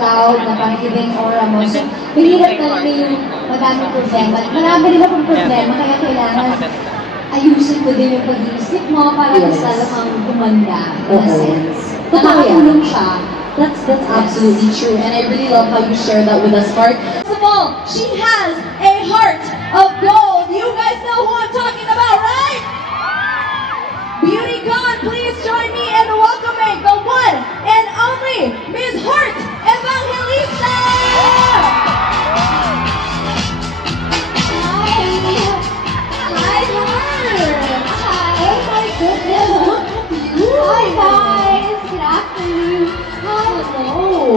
cloud na parang iba yung aura mo. So, mahirap talaga yung madaming problema. Marami rin akong problema, kaya kailangan ayusin ko din yung pag-iisip mo para mas lalo kang gumanda, in a sense. Nakakatulong siya. That's absolutely true, and I really love how you share that with us, Heart. First of all, she has a heart of gold. You guys know who I'm talking about, right? Beauty God, please join me in welcoming the one and only Miss Heart Evangelista! Hi, Heart! Hi, my goodness, look at you! Hi, guys! Good afternoon! Hello.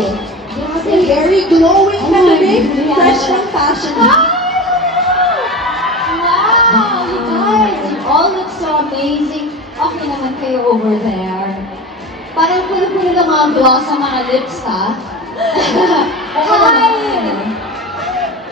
You're very glowing today, fresh from fashion. Wow, you guys, you all look so amazing. Okay naman kayo over there. Parang puno-puno ng mga gloss sa mga lips, ha? Hi!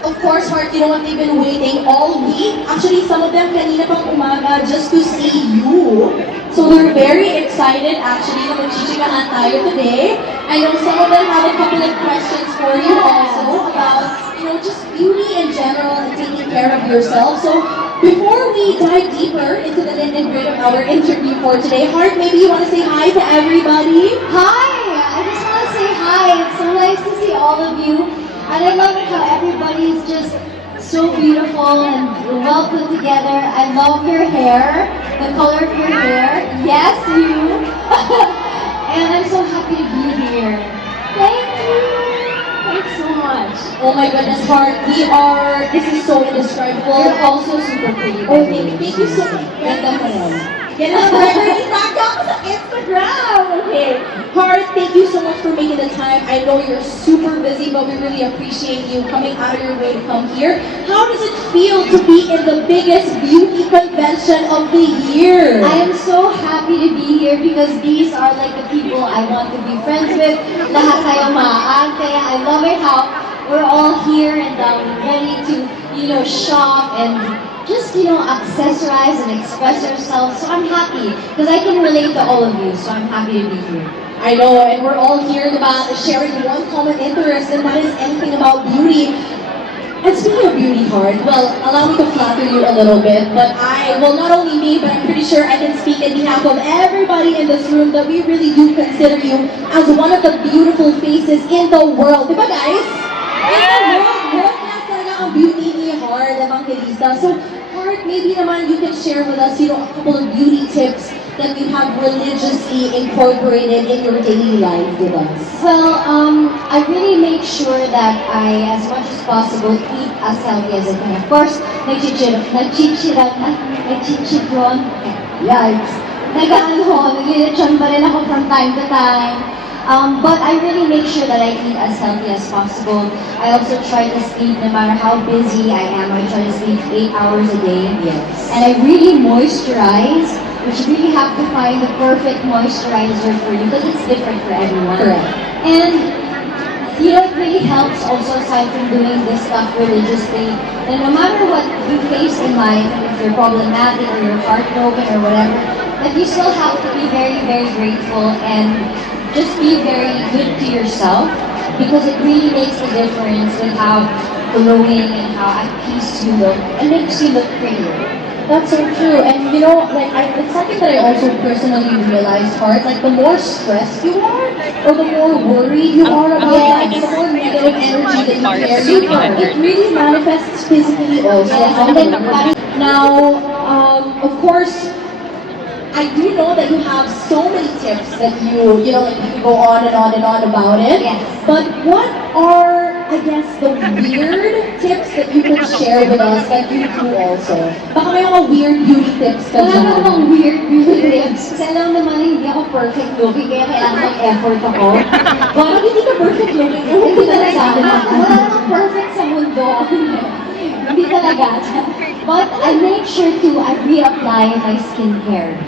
Of course, Heart, you know what, they've been waiting all week. Actually, some of them kanina pang umaga just to see you. So they're very excited actually na magchichikahan tayo today. I know some of them have a couple of questions for you also about, you know, just beauty in general and taking care of yourself. So before we dive deeper into the nitty-gritty of our interview for today, Heart, maybe you want to say hi to everybody? Hi! I just want to say hi. It's so nice to see all of you. And I love how everybody is just so beautiful and well put together. I love your hair, the color of your hair. Yes, you. And I'm so happy to be here. Thank you. Thanks so much. Oh my goodness, Heart, this is so indescribable. You're also super pretty. Oh, thank you so much. Ganda mo yan. Get on record, tag ako sa Instagram. Okay. Heart, thank you so much for making the time. I know you're super busy, but we really appreciate you coming out of your way to come here. How does it feel to be in the biggest beauty convention of the year? I am so happy to be here because these are like the people I want to be friends with. Lahat kayo maaante. I love it how we're all here and ready to, you know, shop and just, you know, accessorize and express ourselves. So I'm happy because I can relate to all of you. So I'm happy to be here. I know, and we're all here about sharing one common interest, and that is anything about beauty. And speaking of beauty, Heart, well, allow me to flatter you a little bit, but not only me, but I'm pretty sure I can speak in behalf of everybody in this room that we really do consider you as one of the beautiful faces in the world. Diba, guys? World-class talaga ang beauty ni Heart Evangelista. So, Heart, maybe naman you can share with us, you know, a couple of beauty tips that you have religiously incorporated in your daily life with us. Well, I really make sure that I, as much as possible, eat as healthy as I can. Of course, nagchichidron. Yikes. Nag-lechon pa rin ako from time to time. But I really make sure that I eat as healthy as possible. I also try to sleep, no matter how busy I am, I try to sleep 8 hours a day. Yes. And I really moisturize, which you really have to find the perfect moisturizer for you because it's different for everyone. Correct. And you know, it really helps also aside from doing this stuff religiously. And no matter what you face in life, if you're problematic or you're heartbroken or whatever, that you still have to be very, very grateful and just be very good to yourself because it really makes a difference with how glowing and how at peace you look. It makes you look prettier. That's so true. And you know, like it's something that I also personally realized, Heart, like the more stressed you are, or the more worried you are about life, the more negative energy that you carry, it really manifests physically also. Now, of course, I do know that you have so many tips that you know, like you can go on and on and on about it. Yes. But what are, I guess, the weird tips that you could share with us that you do also? Baka may mga weird beauty tips ka Wala dyan. namang weird beauty tips. Kasi alam naman na hindi ako perfect looking kaya kailangan mag-effort ako. Bakit hindi ka perfect looking? Hindi talaga. Wala namang perfect sa mundo. Hindi talaga. But I make sure to reapply my skincare.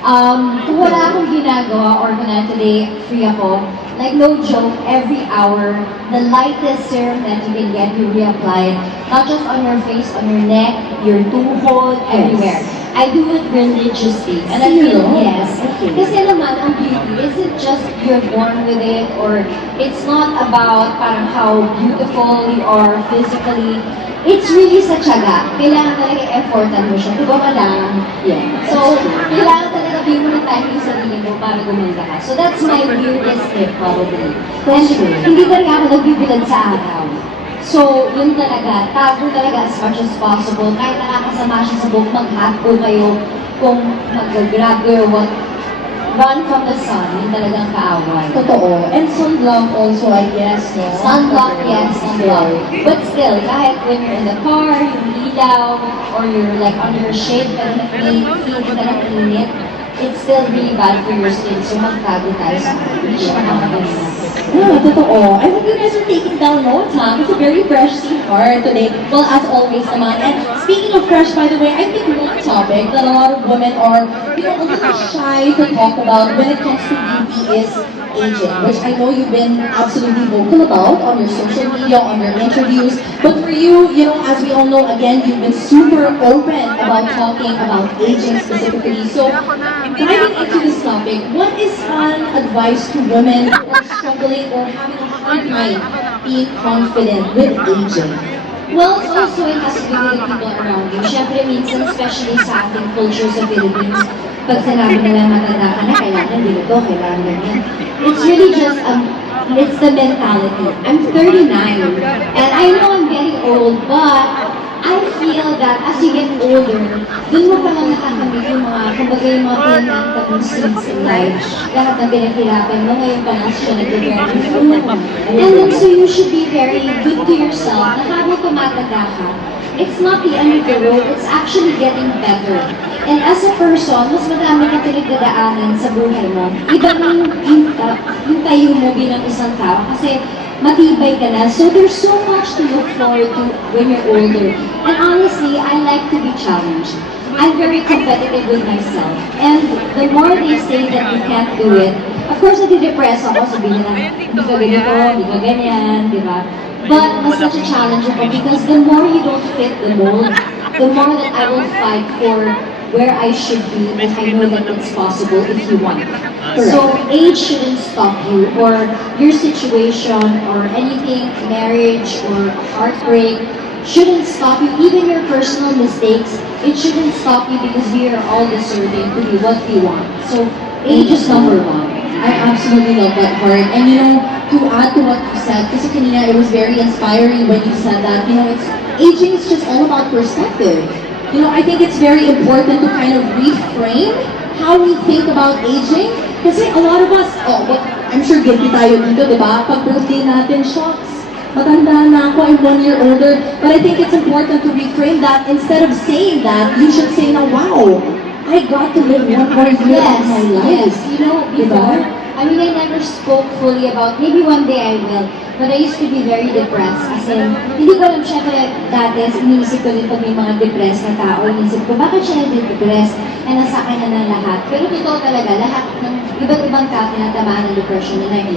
Kung wala akong ginagawa or today free ako, like no joke, every hour, the lightest serum that you can get, you reapply it. Not just on your face, on your neck, your tuhod, everywhere. I do it religiously. And I feel, yes. Kasi naman, ang beauty isn't just you're born with it, or it's not about parang how beautiful you are physically. It's really sa tiyaga. Kailangan talaga effortan mo siya. Diba madam? Yeah. So, kailangan talaga bigyan mo ng time yung sarili mo para gumanda ka. So that's my weirdest tip probably. And hindi talaga ako nagbibilad sa araw. So, yun talaga, tago talaga as much as possible. Kahit nakakasama siya sa buhok, mag-hat po kayo kung mag-grab or what. Run from the sun, yun talagang kaaway. Totoo. And sunblock also, I guess, no? Sunblock, yes, sunblock. But still, kahit when you're in the car, yung ilaw, or you're like under a shade, pero feel ka ng init, it's still really bad for your skin. So magtago tayo sa hindi siya nakakaganda. Yeah, totoo. I hope you guys are taking down notes, ha? It's a very fresh heart today. Well, as always naman. And speaking of fresh, by the way, I think one topic that a lot of women are, a little shy to talk about when it comes to beauty is aging, which I know you've been absolutely vocal about on your social media, on your interviews. But for you, as we all know, again, you've been super open about talking about aging specifically. So, diving into this topic, what is an advice to women who are struggling or having a hard time being confident with aging? Well, also it has to do with the people around you. Siyempre, minsan, especially sa ating culture sa Philippines, pag sinabi nila matanda ka na, kailangan dito, kailangan ganyan. It's really just, it's the mentality. I'm 39, and I know I'm getting old, but I feel that as you get older, dun mo palang nakakamit yung kumbaga yung mga pinagtag mong seeds in life. Lahat na pinaghirapan mo, ngayon pa lang siya nag-very fruit. And then, so you should be very good to yourself na habang tumatanda ka, it's not the end of the road, it's actually getting better. And as a person, mas madami kang pinagdadaanan sa buhay mo. Iba yung tayo mo bilang isang tao kasi matibay ka na. So there's so much to look forward to when you're older. And honestly, I like to be challenged. I'm very competitive with myself. And the more they say that you can't do it, of course, nadi-depress ako, sabihin na, hindi ka ganito, hindi ka ganyan, di ba? But mas such a challenge ako because the more you don't fit the mold, the more that I will fight for where I should be, and I know that it's possible if you want. So age shouldn't stop you, or your situation, or anything, marriage, or heartbreak, shouldn't stop you. Even your personal mistakes, it shouldn't stop you because we are all deserving to be what we want. So age is number one. I absolutely love that part. And to add to what you said, kasi kanina it was very inspiring when you said that, aging is just all about perspective. I think it's very important to kind of reframe how we think about aging. Kasi a lot of us, I'm sure guilty tayo dito, di ba? Pag birthday natin, shocks. Matanda na ako, I'm 1 year older. But I think it's important to reframe that. Instead of saying that, you should say na, wow, I got to live 1 more year of my life. Yes, before, I never spoke fully about, maybe one day I will, but I used to be very depressed. As in, hindi ko alam, syempre, dati, iniisip ko din pag may mga depressed na tao, iniisip ko, bakit siya depressed? And nasa kanya na lahat. Pero totoo talaga, lahat ng iba't ibang tao tinatamaan ng depression. And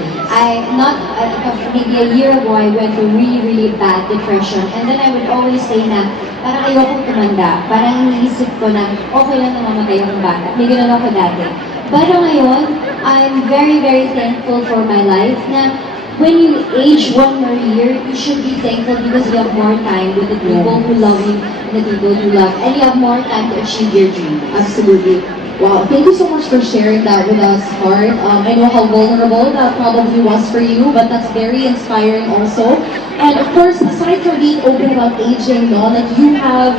maybe a year ago, I went through really, really bad depression. And then I would always say na, parang ayokong tumanda. Parang iniisip ko na, okay lang na mamatay akong bata. May ganun ako dati. Pero ngayon, I'm very, very thankful for my life na when you age 1 more year, you should be thankful because you have more time with the people who love you and the people you love. And you have more time to achieve your dreams. Absolutely. Wow, thank you so much for sharing that with us, Heart. I know how vulnerable that probably was for you, but that's very inspiring also. And of course, aside from being open about aging, like you have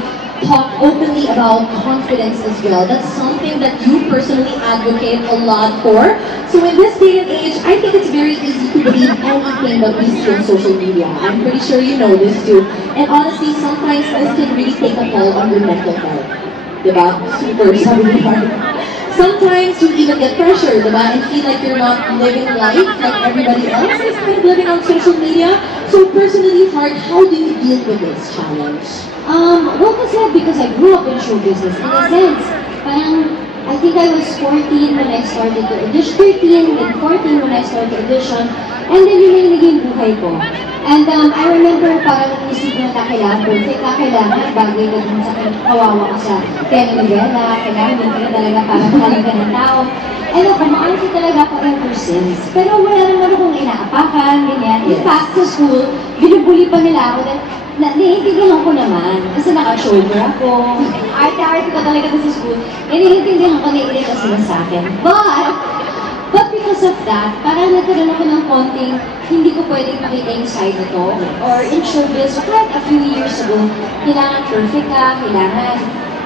talked openly about confidence as well. That's something that you personally advocate a lot for. So in this day and age, I think it's very easy to believe anything that we see on social media. I'm pretty sure you know this too. And honestly, sometimes this can really take a toll on your mental health. Diba? Super hard. Sometimes you even get pressure, diba? And feel like you're not living life like everybody else is kind of living on social media. So personally, Heart, how do you deal with this challenge? Well, because I grew up in show business, in a sense, I think I was 14 when I started to audition, 13 and 14 when I started to audition, and then yun na yung naging buhay ko. And I remember parang inisip mo na kailangan perfect ka, kailangan bagay ka dun sa kawawa ka sa telenovela, kailangan din ka talaga parang mahalin ka ng tao. And ako, maansi talaga ako ever since. Pero wala naman akong inaapakan, ganyan. In fact, sa school, binubuli pa nila ako dahil naiintindihan ko naman. Kasi naka-shoulder ako. Arte-arte ko talaga sa school. Naiintindihan ko, naiinit ka sila sa akin. But because of that, parang nagkaroon ako ng konting hindi ko pwedeng makita yung side na to. Or in showbiz, so kahit a few years ago, kailangan perfect ka, kailangan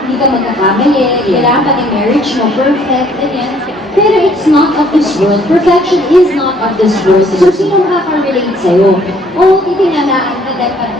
hindi ka magkakamali, kailangan pati marriage mo, perfect, ganyan. Pero it's not of this world. Perfection is not of this world. So, sino makaka-relate sa'yo? Oo, titingnan na ang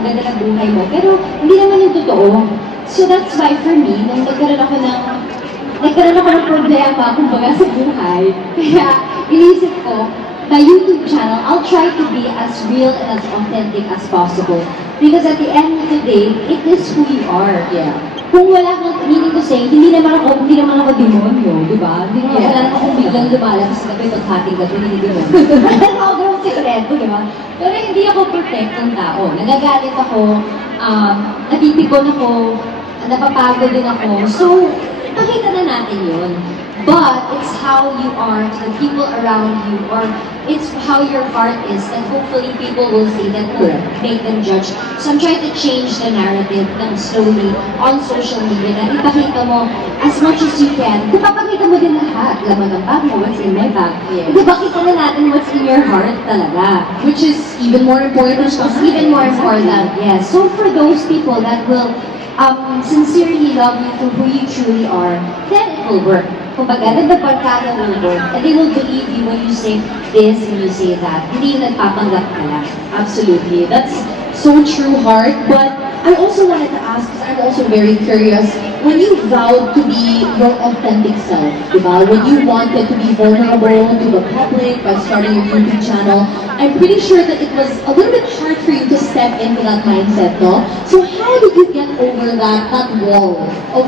ganda ng buhay mo, pero hindi naman yung totoo. So that's why for me, nung nagkaroon ako ng problema, kumbaga sa buhay. Kaya, inisip ko, my YouTube channel, I'll try to be as real and as authentic as possible. Because at the end of the day, it is who you are. Yeah. Kung wala kang meaning to say, hindi naman ako demonyo, di ba? Hindi naman wala naman akong biglang lumalabas na may maghating gabi, hindi demonyo. Wala ako ganun sekreto, di ba? Pero hindi ako perfectong tao. Nagagalit ako, napipikon ako, napapagod din ako. So, pakita na natin yun. But it's how you are to the people around you, or it's how your heart is, and hopefully people will see that, will make them judge. So I'm trying to change the narrative ng slowly on social media na ipakita mo as much as you can. Kung papakita mo din lahat, laman ng bag mo, what's in my bag. Yeah. Ipakita na natin what's in your heart talaga. Which is even more important. It's even more important, yes. So for those people that will sincerely love you for who you truly are, then it will work. Kumbaga, the barkada will work. And they will believe you when you say this, when you say that. Hindi yung nagpapanggap ka lang. Absolutely. That's so true, Heart. But I also wanted to ask, because I'm also very curious, when you vowed to be your authentic self, diba? When you wanted to be vulnerable to the public by starting your YouTube channel, I'm pretty sure that it was a little bit hard for you to step into that mindset, no? So how did you get over that wall of